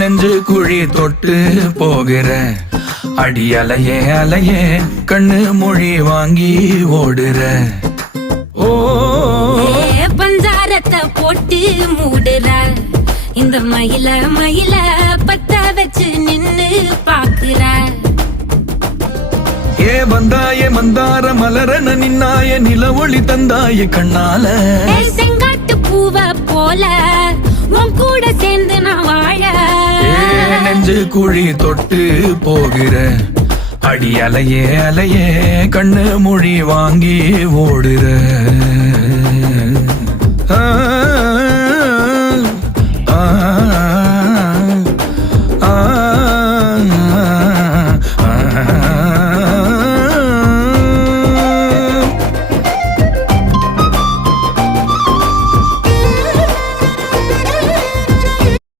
நெஞ்சு குழி தொட்டு போகிற அடி அலையே அலையே கண்ணு மொழி வாங்கி ஓடுற. ஓ பஞ்சாரத்தை போட்டு மூடுற இந்த மயில மயில பத்த வச்சு நின்னு பாக்குற. ஏ வந்தாய மந்தார மலரன நின்னாய நில ஒளி தந்தாய கண்ணால. செங்காட்டு பூவ போல உன் கூட சேர்ந்து நான் வாழ. நெஞ்சு குழி தொட்டு போகிற அடி அலையே அலையே கண்ணு மொழி வாங்கி ஓடுற. ஆ ஆ